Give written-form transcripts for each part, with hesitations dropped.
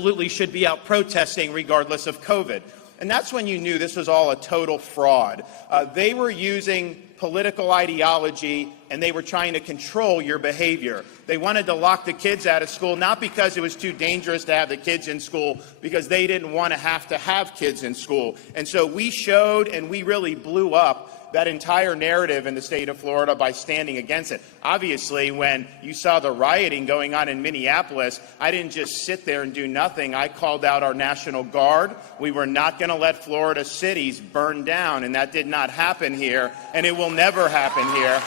absolutely should be out protesting regardless of COVID. And that's when you knew this was all a total fraud. They were using political ideology, and they were trying to control your behavior. They wanted to lock the kids out of school, not because it was too dangerous to have the kids in school, because they didn't want to have kids in school. And so we showed, and we really blew up that entire narrative in the state of Florida by standing against it. Obviously, when you saw the rioting going on in Minneapolis, I didn't just sit there and do nothing. I called out our National Guard. We were not going to let Florida cities burn down, and that did not happen here, and it will never happen here.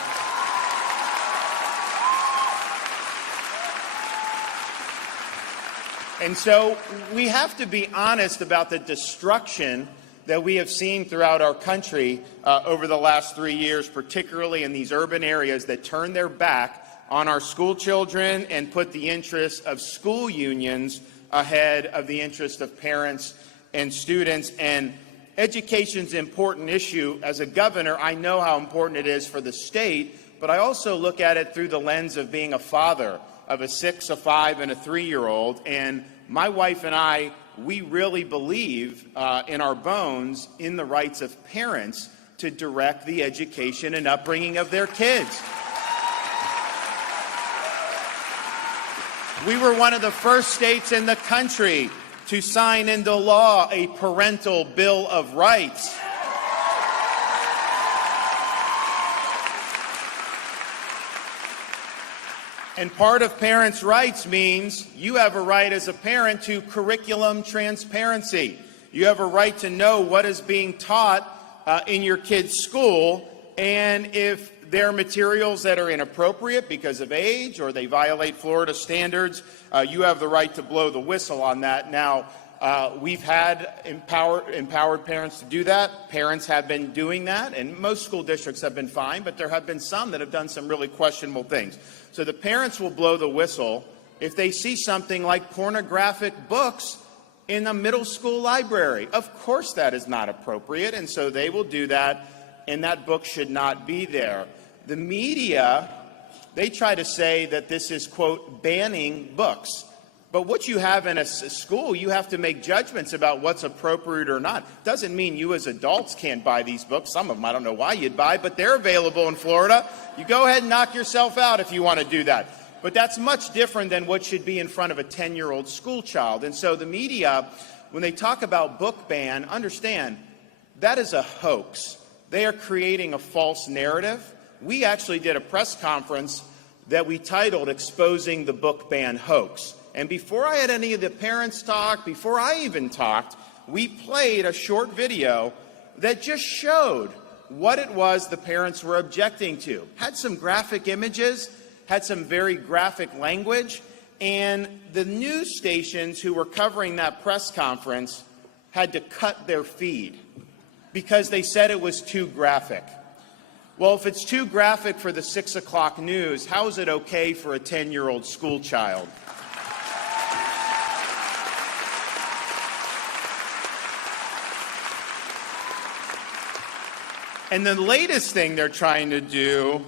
And so we have to be honest about the destruction that we have seen throughout our country over the last 3 years, particularly in these urban areas that turn their back on our school children and put the interests of school unions ahead of the interest of parents and students. And education's an important issue. As a governor, I know how important it is for the state, but I also look at it through the lens of being a father of a 6, a 5, and a 3-year-old. And my wife and I, we really believe in our bones in the rights of parents to direct the education and upbringing of their kids. We were one of the first states in the country to sign into law a parental bill of rights. And part of parents' rights means you have a right as a parent to curriculum transparency. You have a right to know what is being taught in your kid's school, and if there are materials that are inappropriate because of age or they violate Florida standards, you have the right to blow the whistle on that. Now, we've had empowered parents to do that. Parents have been doing that, and most school districts have been fine, but there have been some that have done some really questionable things. So the parents will blow the whistle if they see something like pornographic books in a middle school library. Of course that is not appropriate, and so they will do that, and that book should not be there. The media, they try to say that this is, quote, banning books. But what you have in a school, you have to make judgments about what's appropriate or not. Doesn't mean you as adults can't buy these books. Some of them I don't know why you'd buy, but they're available in Florida. You go ahead and knock yourself out if you want to do that. But that's much different than what should be in front of a 10-year-old school child. And so the media, when they talk about book ban, understand that is a hoax. They are creating a false narrative. We actually did a press conference that we titled Exposing the Book Ban Hoax. And before I had any of the parents talk, before I even talked, we played a short video that just showed what it was the parents were objecting to. Had some graphic images, had some very graphic language, and the news stations who were covering that press conference had to cut their feed because they said it was too graphic. Well, if it's too graphic for the 6 o'clock news, how is it okay for a 10-year-old school child? And the latest thing they're trying to do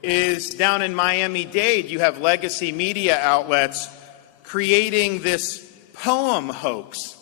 is down in Miami-Dade, you have legacy media outlets creating this poem hoax.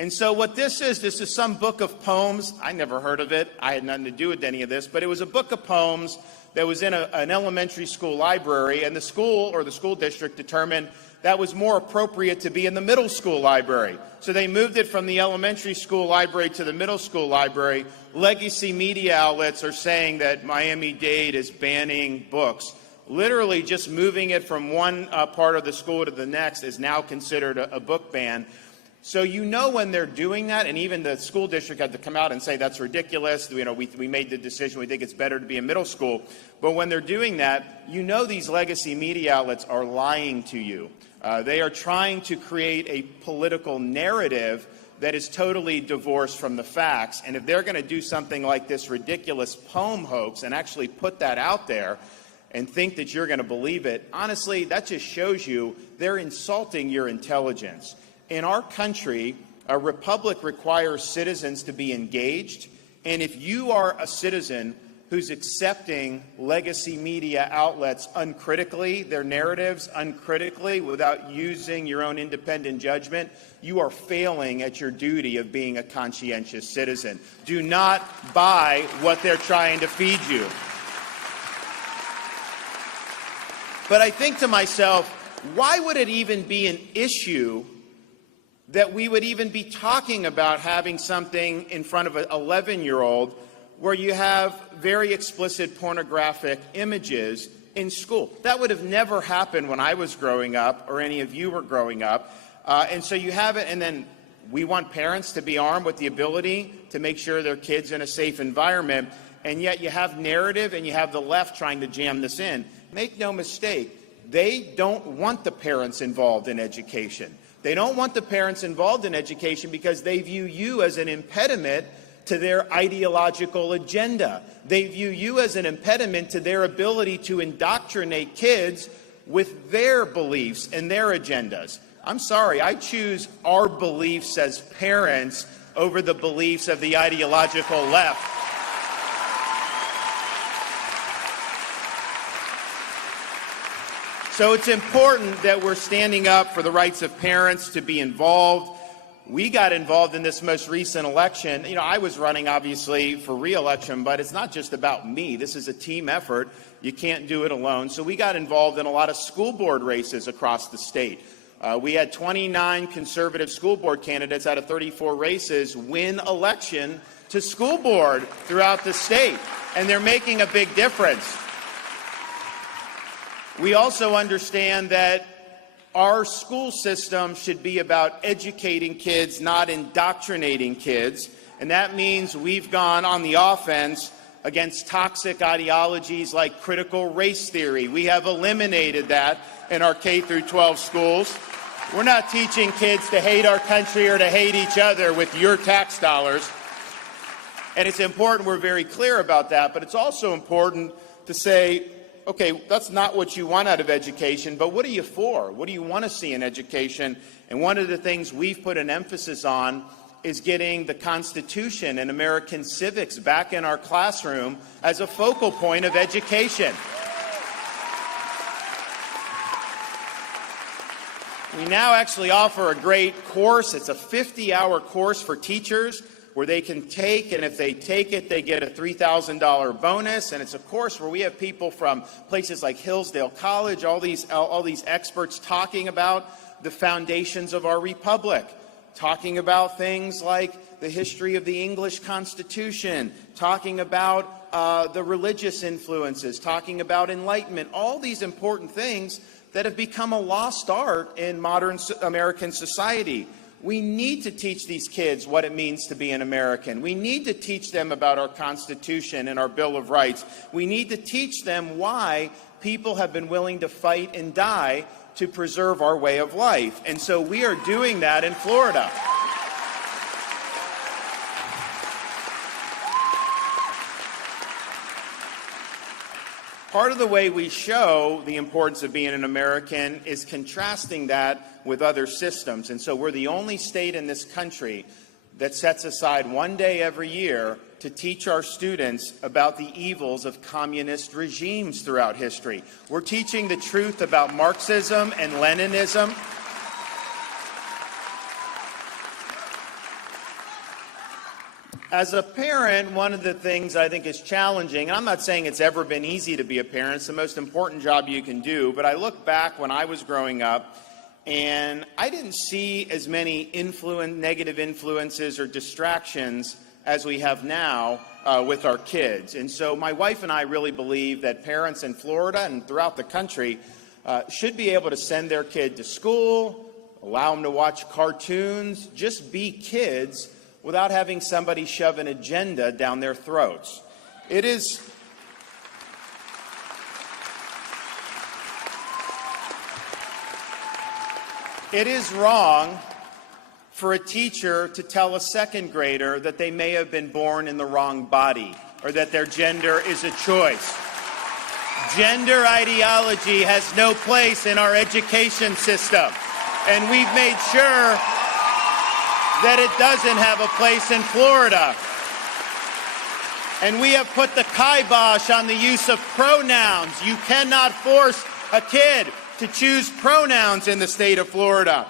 And so what this is some book of poems. I never heard of it. I had nothing to do with any of this, but it was a book of poems that was in an elementary school library, and the school or the school district determined that was more appropriate to be in the middle school library. So they moved it from the elementary school library to the middle school library. Legacy media outlets are saying that Miami-Dade is banning books. Literally just moving it from one part of the school to the next is now considered a book ban. So you know when they're doing that, and even the school district had to come out and say that's ridiculous. You know, we made the decision. We think it's better to be in middle school. But when they're doing that, you know these legacy media outlets are lying to you. They are trying to create a political narrative that is totally divorced from the facts. And if they're going to do something like this ridiculous poem hoax and actually put that out there and think that you're going to believe it, honestly, that just shows you they're insulting your intelligence. In our country, a republic requires citizens to be engaged, and if you are a citizen who's accepting legacy media outlets uncritically, their narratives uncritically, without using your own independent judgment, you are failing at your duty of being a conscientious citizen. Do not buy what they're trying to feed you. But I think to myself, why would it even be an issue that we would even be talking about having something in front of an 11-year-old where you have very explicit pornographic images in school? That would have never happened when I was growing up or any of you were growing up. And so you have it, and then we want parents to be armed with the ability to make sure their kids in a safe environment, and yet you have narrative and you have the left trying to jam this in. Make no mistake, they don't want the parents involved in education. They don't want the parents involved in education because they view you as an impediment to their ideological agenda. They view you as an impediment to their ability to indoctrinate kids with their beliefs and their agendas. I'm sorry, I choose our beliefs as parents over the beliefs of the ideological left. So it's important that we're standing up for the rights of parents to be involved. We got involved in this most recent election. You know, I was running, obviously, for re-election, but it's not just about me. This is a team effort. You can't do it alone. So we got involved in a lot of school board races across the state. We had 29 conservative school board candidates out of 34 races win election to school board throughout the state, and they're making a big difference. We also understand that our school system should be about educating kids, not indoctrinating kids. And that means we've gone on the offense against toxic ideologies like critical race theory. We have eliminated that in our K-12 schools. We're not teaching kids to hate our country or to hate each other with your tax dollars. And it's important we're very clear about that, but it's also important to say, okay, that's not what you want out of education, but what are you for? What do you want to see in education? And one of the things we've put an emphasis on is getting the Constitution and American civics back in our classroom as a focal point of education. We now actually offer a great course. It's a 50-hour course for teachers where they can take, and if they take it, they get a $3,000 bonus. And it's a course where we have people from places like Hillsdale College, all these experts talking about the foundations of our republic, talking about things like the history of the English Constitution, talking about the religious influences, talking about Enlightenment, all these important things that have become a lost art in modern American society. We need to teach these kids what it means to be an American. We need to teach them about our Constitution and our Bill of Rights. We need to teach them why people have been willing to fight and die to preserve our way of life. And so we are doing that in Florida. Part of the way we show the importance of being an American is contrasting that with other systems. And so we're the only state in this country that sets aside one day every year to teach our students about the evils of communist regimes throughout history. We're teaching the truth about Marxism and Leninism. As a parent, one of the things I think is challenging, and I'm not saying it's ever been easy to be a parent, it's the most important job you can do, but I look back when I was growing up, and I didn't see as many negative influences or distractions as we have now with our kids. And so my wife and I really believe that parents in Florida and throughout the country should be able to send their kid to school, allow them to watch cartoons, just be kids, without having somebody shove an agenda down their throats. It is wrong for a teacher to tell a second grader that they may have been born in the wrong body or that their gender is a choice. Gender ideology has no place in our education system, and we've made sure that it doesn't have a place in Florida. And we have put the kibosh on the use of pronouns. You cannot force a kid to choose pronouns in the state of Florida.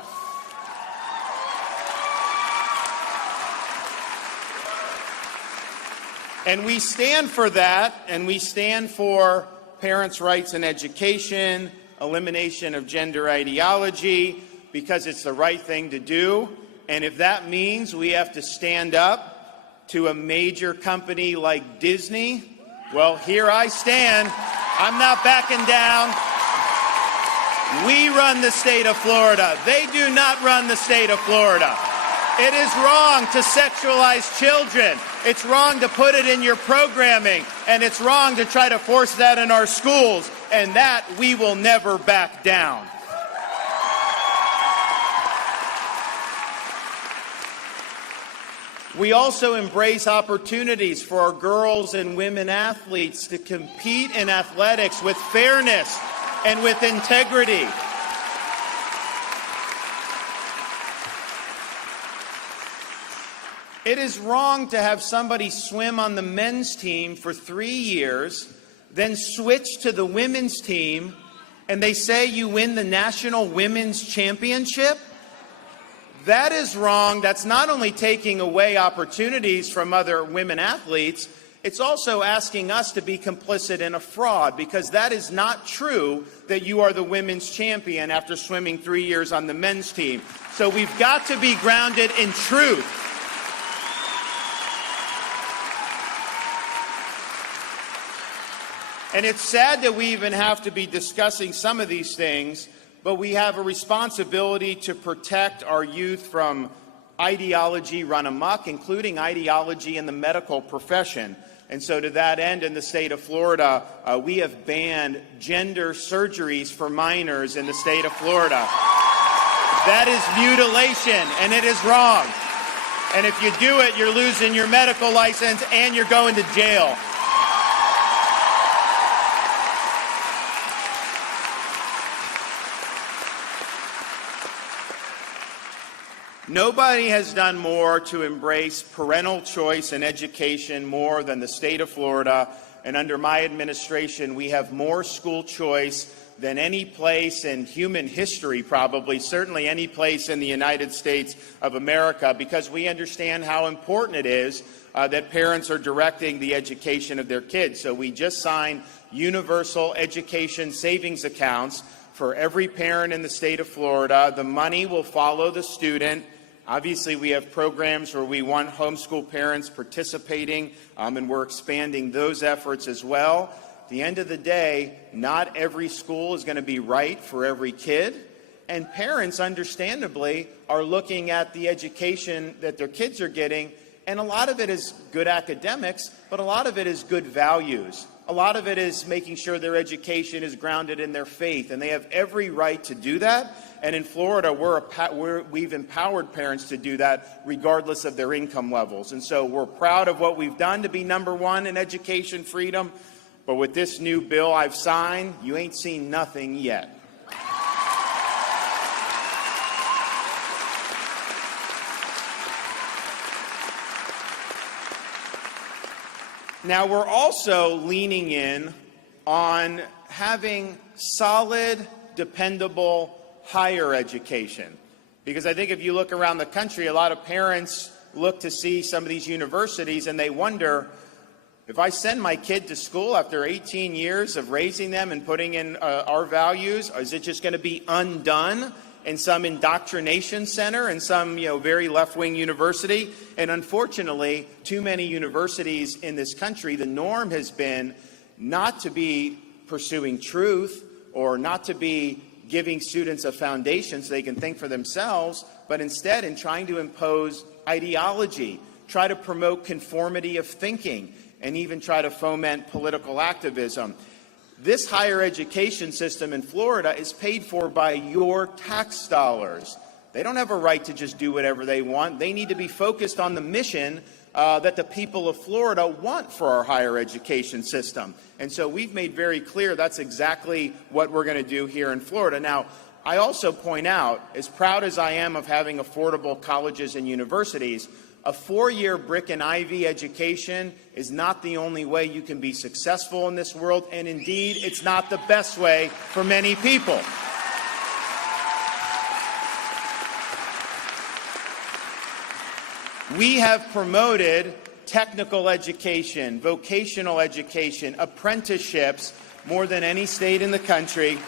And we stand for that, and we stand for parents' rights in education, elimination of gender ideology, because it's the right thing to do. And if that means we have to stand up to a major company like Disney, well, here I stand. I'm not backing down. We run the state of Florida. They do not run the state of Florida. It is wrong to sexualize children. It's wrong to put it in your programming. And it's wrong to try to force that in our schools. And that we will never back down. We also embrace opportunities for our girls and women athletes to compete in athletics with fairness and with integrity. It is wrong to have somebody swim on the men's team for 3 years, then switch to the women's team, and they say you win the national women's championship? That is wrong. That's not only taking away opportunities from other women athletes, it's also asking us to be complicit in a fraud, because that is not true that you are the women's champion after swimming 3 years on the men's team. So we've got to be grounded in truth. And it's sad that we even have to be discussing some of these things, but we have a responsibility to protect our youth from ideology run amok, including ideology in the medical profession. And so to that end, in the state of Florida, we have banned gender surgeries for minors in the state of Florida. That is mutilation, and it is wrong. And if you do it, you're losing your medical license and you're going to jail. Nobody has done more to embrace parental choice in education more than the state of Florida. And under my administration, we have more school choice than any place in human history, probably, certainly any place in the United States of America, because we understand how important it is that parents are directing the education of their kids. So we just signed universal education savings accounts for every parent in the state of Florida. The money will follow the student. Obviously, we have programs where we want homeschool parents participating, and we're expanding those efforts as well. At the end of the day, not every school is going to be right for every kid, and parents, understandably, are looking at the education that their kids are getting, and a lot of it is good academics, but a lot of it is good values. A lot of it is making sure their education is grounded in their faith, and they have every right to do that. And in Florida, we've empowered parents to do that regardless of their income levels. And so we're proud of what we've done to be #1 in education freedom. But with this new bill I've signed, you ain't seen nothing yet. Now, we're also leaning in on having solid, dependable higher education. Because I think if you look around the country, a lot of parents look to see some of these universities and they wonder, if I send my kid to school after 18 years of raising them and putting in our values, is it just going to be undone in some indoctrination center in some very left-wing university? And unfortunately, too many universities in this country, the norm has been not to be pursuing truth or not to be giving students a foundation so they can think for themselves, but instead in trying to impose ideology, try to promote conformity of thinking, and even try to foment political activism. This higher education system in Florida is paid for by your tax dollars. They don't have a right to just do whatever they want. They need to be focused on the mission that the people of Florida want for our higher education system. And so we've made very clear that's exactly what we're going to do here in Florida. Now, I also point out, as proud as I am of having affordable colleges and universities, a 4-year brick and ivy education is not the only way you can be successful in this world, and indeed, it's not the best way for many people. We have promoted technical education, vocational education, apprenticeships more than any state in the country.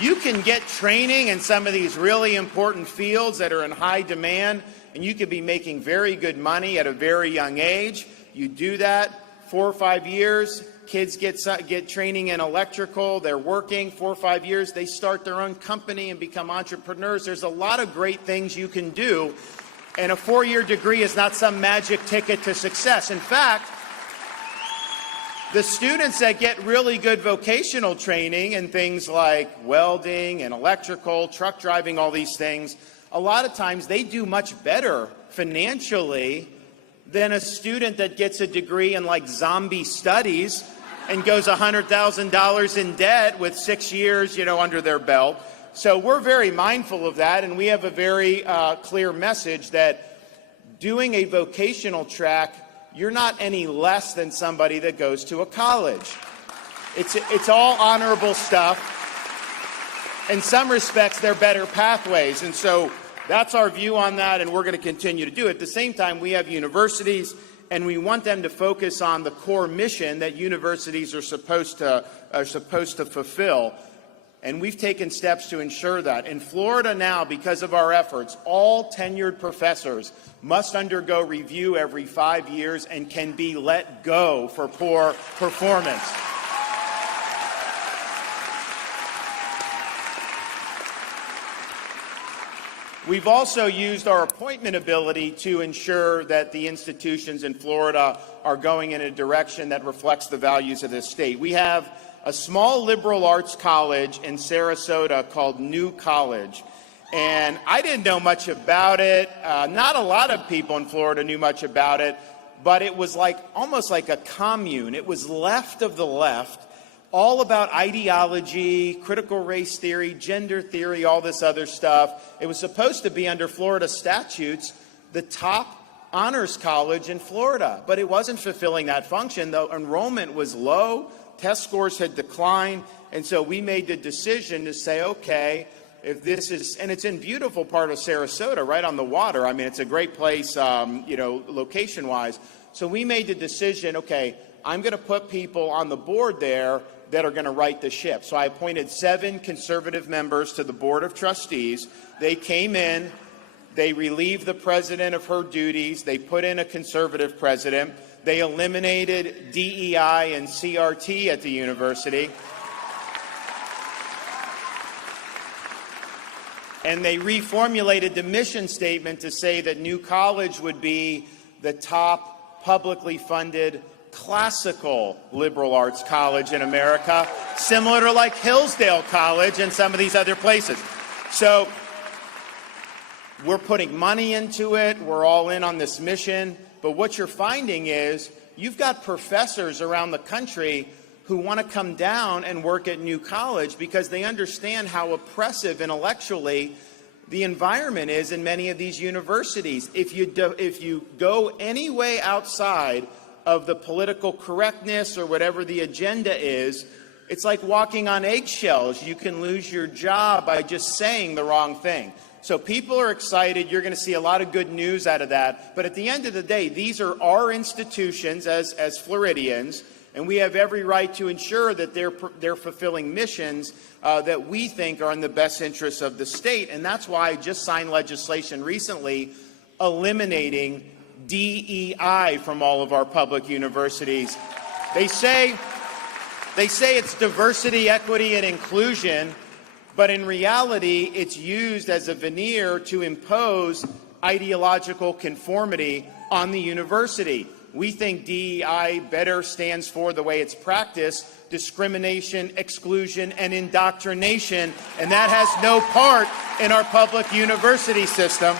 You can get training in some of these really important fields that are in high demand, and you could be making very good money at a very young age. You do that 4 or 5 years, kids get training in electrical, they're working 4 or 5 years, they start their own company and become entrepreneurs. There's a lot of great things you can do, and a 4-year degree is not some magic ticket to success. In fact, the students that get really good vocational training in things like welding and electrical, truck driving, all these things, a lot of times they do much better financially than a student that gets a degree in like zombie studies and goes $100,000 in debt with 6 years, under their belt. So we're very mindful of that, and we have a very clear message that doing a vocational track, you're not any less than somebody that goes to a college. It's all honorable stuff. In some respects, they're better pathways. And so that's our view on that, and we're going to continue to do it. At the same time, we have universities, and we want them to focus on the core mission that universities are supposed to fulfill. And we've taken steps to ensure that. In Florida now, because of our efforts, all tenured professors must undergo review every 5 years and can be let go for poor performance. We've also used our appointment ability to ensure that the institutions in Florida are going in a direction that reflects the values of this state. We have a small liberal arts college in Sarasota called New College. And I didn't know much about it. Not a lot of people in Florida knew much about it, but it was almost like a commune. It was left of the left, all about ideology, critical race theory, gender theory, all this other stuff. It was supposed to be, under Florida statutes, the top honors college in Florida, but it wasn't fulfilling that function. The enrollment was low, test scores had declined, and so we made the decision to say, okay, if this is, and it's in beautiful part of Sarasota, right on the water. I mean, it's a great place, location-wise. So we made the decision, okay, I'm going to put people on the board there that are going to right the ship. So I appointed 7 conservative members to the Board of Trustees. They came in, they relieved the president of her duties, they put in a conservative president, they eliminated DEI and CRT at the university, and they reformulated the mission statement to say that New College would be the top publicly funded classical liberal arts college in America, similar to like Hillsdale College and some of these other places. So we're putting money into it. We're all in on this mission. But what you're finding is you've got professors around the country who want to come down and work at New College because they understand how oppressive intellectually the environment is in many of these universities. If you go any way outside of the political correctness or whatever the agenda is, it's like walking on eggshells. You can lose your job by just saying the wrong thing. So people are excited. You're going to see a lot of good news out of that. But at the end of the day, these are our institutions as Floridians, and we have every right to ensure that they're fulfilling missions that we think are in the best interests of the state. And that's why I just signed legislation recently eliminating DEI from all of our public universities. They say it's diversity, equity, and inclusion, but in reality, it's used as a veneer to impose ideological conformity on the university. We think DEI better stands for, the way it's practiced, discrimination, exclusion, and indoctrination, and that has no part in our public university system.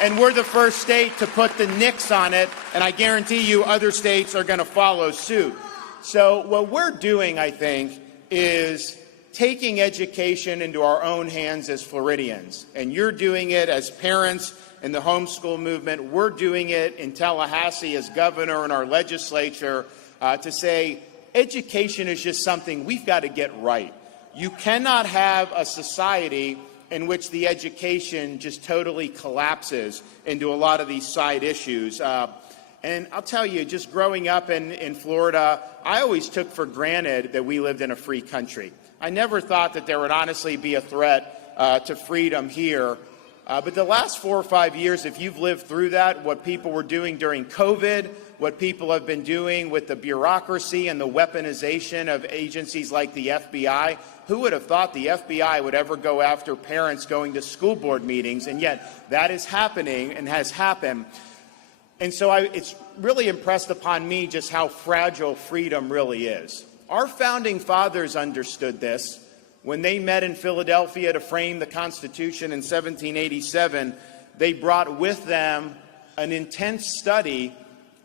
And we're the first state to put the nix on it, and I guarantee you other states are going to follow suit. So what we're doing, I think, is taking education into our own hands as Floridians. And you're doing it as parents in the homeschool movement. We're doing it in Tallahassee as governor in our legislature to say education is just something we've got to get right. You cannot have a society in which the education just totally collapses into a lot of these side issues. And I'll tell you, just growing up in Florida, I always took for granted that we lived in a free country. I never thought that there would honestly be a threat to freedom here. But the last 4 or 5 years, if you've lived through that, what people were doing during COVID, what people have been doing with the bureaucracy and the weaponization of agencies like the FBI, who would have thought the FBI would ever go after parents going to school board meetings? And yet that is happening and has happened. And so it's really impressed upon me just how fragile freedom really is. Our founding fathers understood this. When they met in Philadelphia to frame the Constitution in 1787, they brought with them an intense study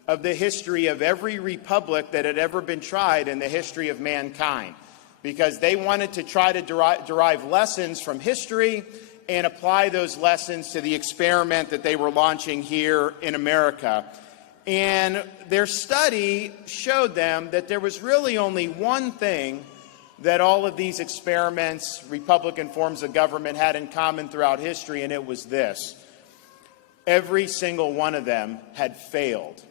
of the history of every republic that had ever been tried in the history of mankind, because they wanted to try to derive lessons from history and apply those lessons to the experiment that they were launching here in America. And their study showed them that there was really only one thing that all of these experiments, Republican forms of government, had in common throughout history, and it was this: every single one of them had failed.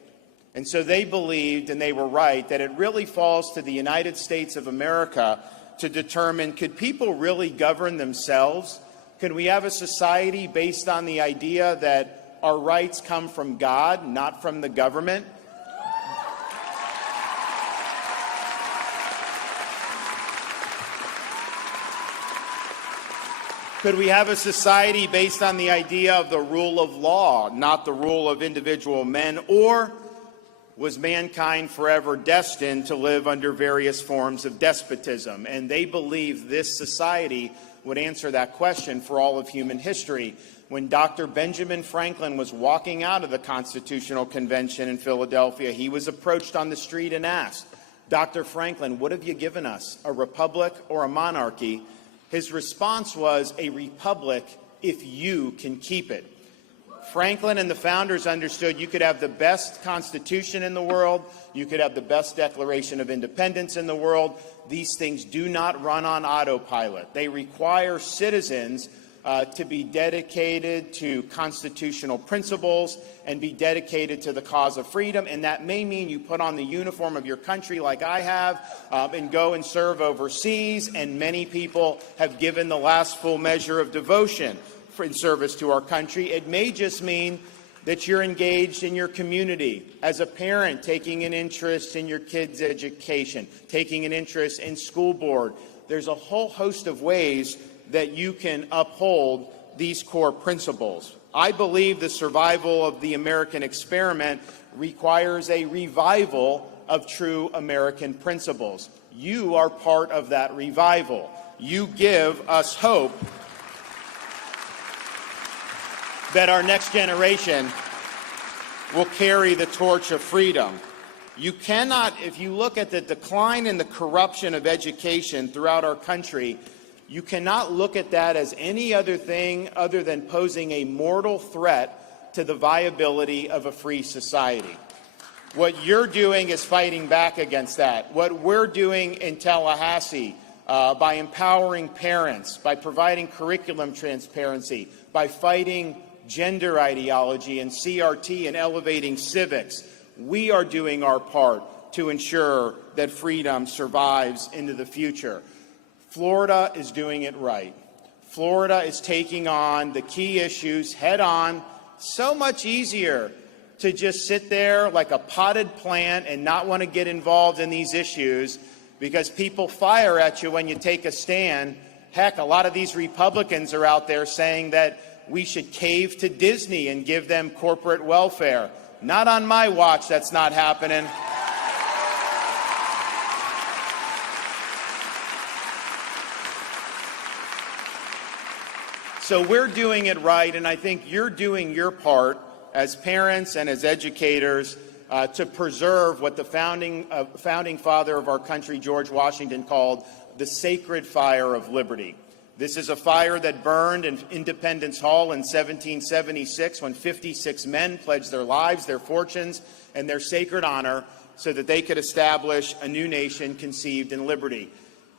And so they believed, and they were right, that it really falls to the United States of America to determine, could people really govern themselves? Can we have a society based on the idea that our rights come from God, not from the government? Could we have a society based on the idea of the rule of law, not the rule of individual men? Or was mankind forever destined to live under various forms of despotism? And they believed this society would answer that question for all of human history. When Dr. Benjamin Franklin was walking out of the Constitutional Convention in Philadelphia, he was approached on the street and asked, "Dr. Franklin, what have you given us, a republic or a monarchy?" His response was, "A republic if you can keep it." Franklin and the founders understood you could have the best Constitution in the world, you could have the best Declaration of Independence in the world. These things do not run on autopilot. They require citizens to be dedicated to constitutional principles and be dedicated to the cause of freedom. And that may mean you put on the uniform of your country like I have and go and serve overseas. And many people have given the last full measure of devotion in service to our country. It may just mean that you're engaged in your community as a parent, taking an interest in your kids' education, taking an interest in school board. There's a whole host of ways that you can uphold these core principles. I believe the survival of the American experiment requires a revival of true American principles. You are part of that revival. You give us hope that our next generation will carry the torch of freedom. You cannot, if you look at the decline in the corruption of education throughout our country, you cannot look at that as any other thing other than posing a mortal threat to the viability of a free society. What you're doing is fighting back against that. What we're doing in Tallahassee, by empowering parents, by providing curriculum transparency, by fighting gender ideology and CRT and elevating civics, we are doing our part to ensure that freedom survives into the future. Florida is doing it right. Florida is taking on the key issues head on. So much easier to just sit there like a potted plant and not want to get involved in these issues because people fire at you when you take a stand. Heck, a lot of these Republicans are out there saying that we should cave to Disney and give them corporate welfare. Not on my watch, that's not happening. So we're doing it right, and I think you're doing your part as parents and as educators to preserve what the founding father of our country, George Washington, called the sacred fire of liberty. This is a fire that burned in Independence Hall in 1776 when 56 men pledged their lives, their fortunes, and their sacred honor so that they could establish a new nation conceived in liberty.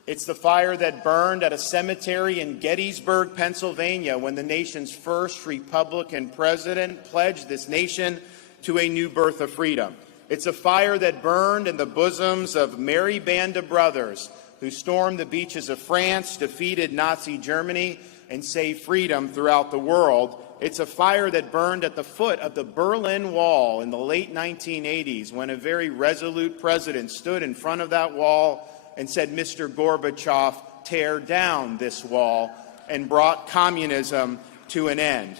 It's the fire that burned at a cemetery in Gettysburg, Pennsylvania, when the nation's first Republican president pledged this nation to a new birth of freedom. It's a fire that burned in the bosoms of merry band of brothers who stormed the beaches of France, defeated Nazi Germany, and saved freedom throughout the world. It's a fire that burned at the foot of the Berlin Wall in the late 1980s when a very resolute president stood in front of that wall and said, "Mr. Gorbachev, tear down this wall," and brought communism to an end.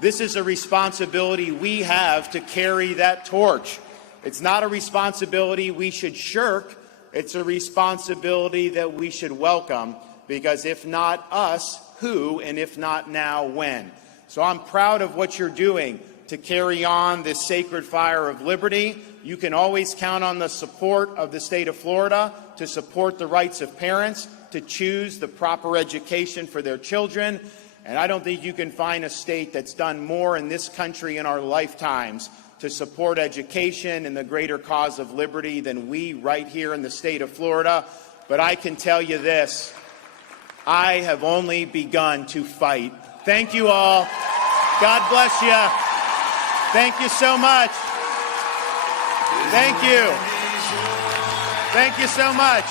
This is a responsibility we have to carry that torch. It's not a responsibility we should shirk. It's a responsibility that we should welcome, because if not us, who? And if not now, when? So I'm proud of what you're doing to carry on this sacred fire of liberty. You can always count on the support of the state of Florida to support the rights of parents to choose the proper education for their children. And I don't think you can find a state that's done more in this country in our lifetimes to support education and the greater cause of liberty than we right here in the state of Florida. But I can tell you this, I have only begun to fight. Thank you all. God bless you. Thank you so much. Thank you. Thank you so much.